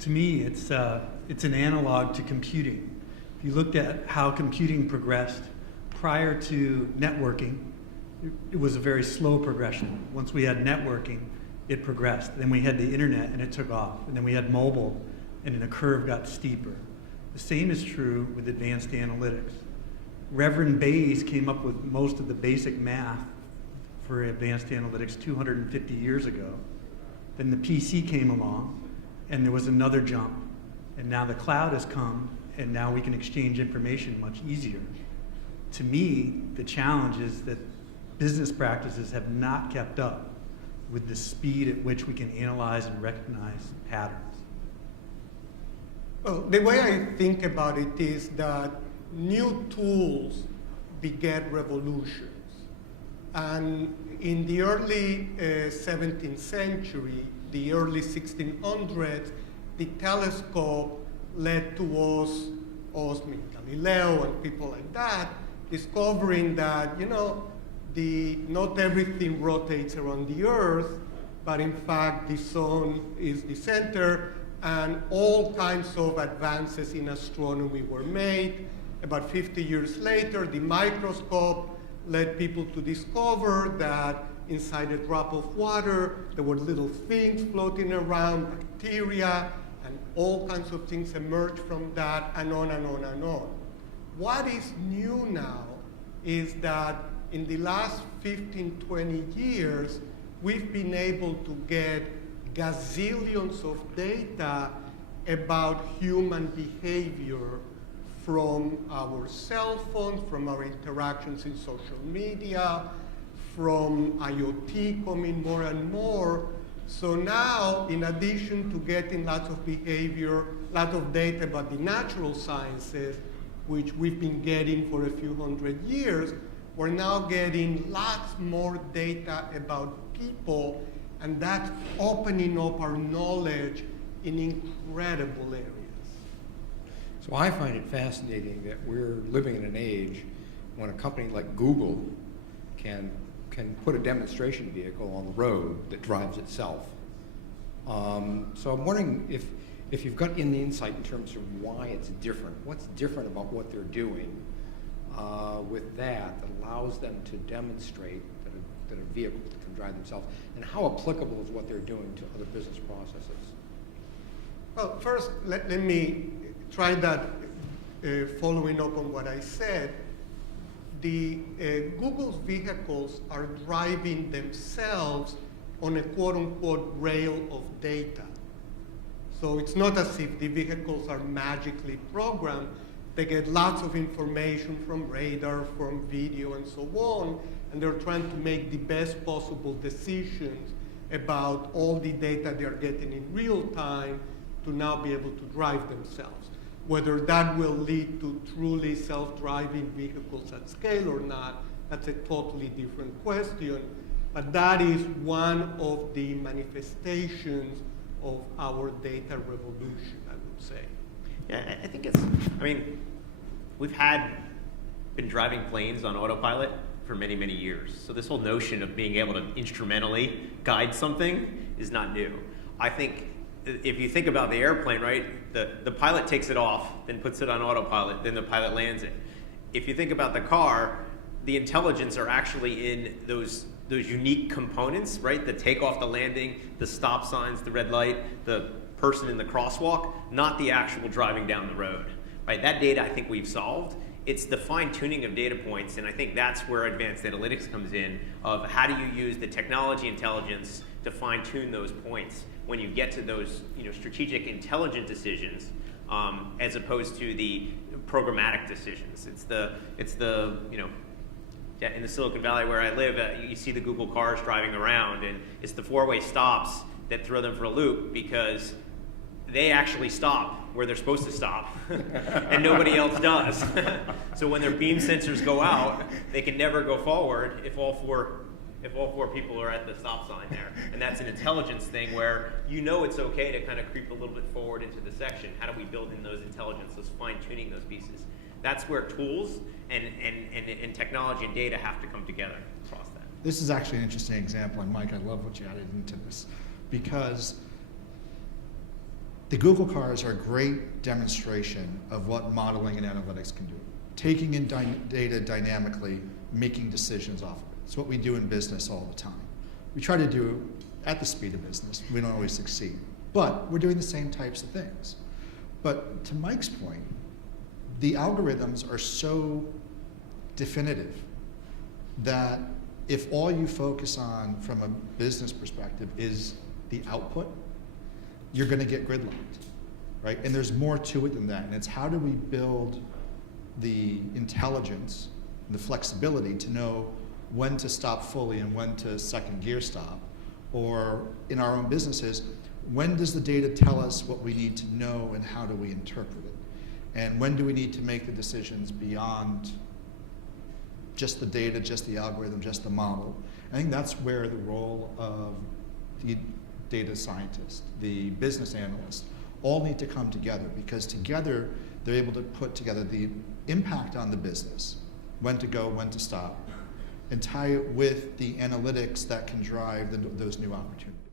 To me, it's an analog to computing. If you looked at how computing progressed prior to networking, it was a very slow progression. Once we had networking, it progressed. Then we had the internet and it took off. And then we had mobile and then the curve got steeper. The same is true with advanced analytics. Reverend Bayes came up with most of the basic math for advanced analytics 250 years ago. Then the PC came along and there was another jump. And now the cloud has come and now we can exchange information much easier. To me, the challenge is that business practices have not kept up with the speed at which we can analyze and recognize patterns. Well, the way I think about it is that new tools beget revolutions. And in the early 17th century, the early 1600s, the telescope led to us, Galileo and people like that, discovering that, not everything rotates around the Earth, but in fact the sun is the center, and all kinds of advances in astronomy were made. About 50 years later, the microscope led people to discover that inside a drop of water, there were little things floating around, bacteria, and all kinds of things emerged from that, and on and on and on. What is new now is that in the last 15, 20 years, we've been able to get gazillions of data about human behavior from our cell phones, from our interactions in social media, from IoT coming more and more. So now, in addition to getting lots of behavior, lots of data about the natural sciences, which we've been getting for a few hundred years, we're now getting lots more data about people, and that's opening up our knowledge in incredible areas. So I find it fascinating that we're living in an age when a company like Google can put a demonstration vehicle on the road that drives itself. So I'm wondering if you've got any insight in terms of why it's different. What's different about what they're doing with that allows them to demonstrate that a vehicle can drive themselves, and how applicable is what they're doing to other business processes? Well, first, let me try that following up on what I said. Google's vehicles are driving themselves on a quote-unquote rail of data. So it's not as if the vehicles are magically programmed. They get lots of information from radar, from video, and so on, and they're trying to make the best possible decisions about all the data they're getting in real time to now be able to drive themselves. Whether that will lead to truly self-driving vehicles at scale or not, that's a totally different question. But that is one of the manifestations of our data revolution, I would say. Yeah, I think we've been driving planes on autopilot for many, many years. So this whole notion of being able to instrumentally guide something is not new. I think if you think about the airplane, right, the pilot takes it off, then puts it on autopilot, then the pilot lands it. If you think about the car, the intelligence are actually in those unique components, right? The takeoff, the landing, the stop signs, the red light, the person in the crosswalk, not the actual driving down the road, right? That data I think we've solved. It's the fine tuning of data points, and I think that's where advanced analytics comes in, of how do you use the technology intelligence to fine tune those points when you get to those strategic intelligent decisions, as opposed to the programmatic decisions. It's the in the Silicon Valley where I live, you see the Google cars driving around, and it's the four-way stops that throw them for a loop, because they actually stop where they're supposed to stop, and nobody else does. So when their beam sensors go out, they can never go forward if all four people are at the stop sign there. And that's an intelligence thing where it's okay to kind of creep a little bit forward into the section. How do we build in those intelligence, those fine-tuning those pieces? That's where tools and technology and data have to come together across that. This is actually an interesting example, and Mike, I love what you added into this, because The Google cars are a great demonstration of what modeling and analytics can do. Taking in data dynamically, making decisions off of it. It's what we do in business all the time. We try to do it at the speed of business. We don't always succeed. But we're doing the same types of things. But to Mike's point, the algorithms are so definitive that if all you focus on from a business perspective is the output, you're going to get gridlocked, right? And there's more to it than that. And it's how do we build the intelligence, the flexibility to know when to stop fully and when to second gear stop, or in our own businesses, when does the data tell us what we need to know and how do we interpret it? And when do we need to make the decisions beyond just the data, just the algorithm, just the model? I think that's where the role of the data scientist, the business analyst, all need to come together, because together they're able to put together the impact on the business, when to go, when to stop, and tie it with the analytics that can drive those new opportunities.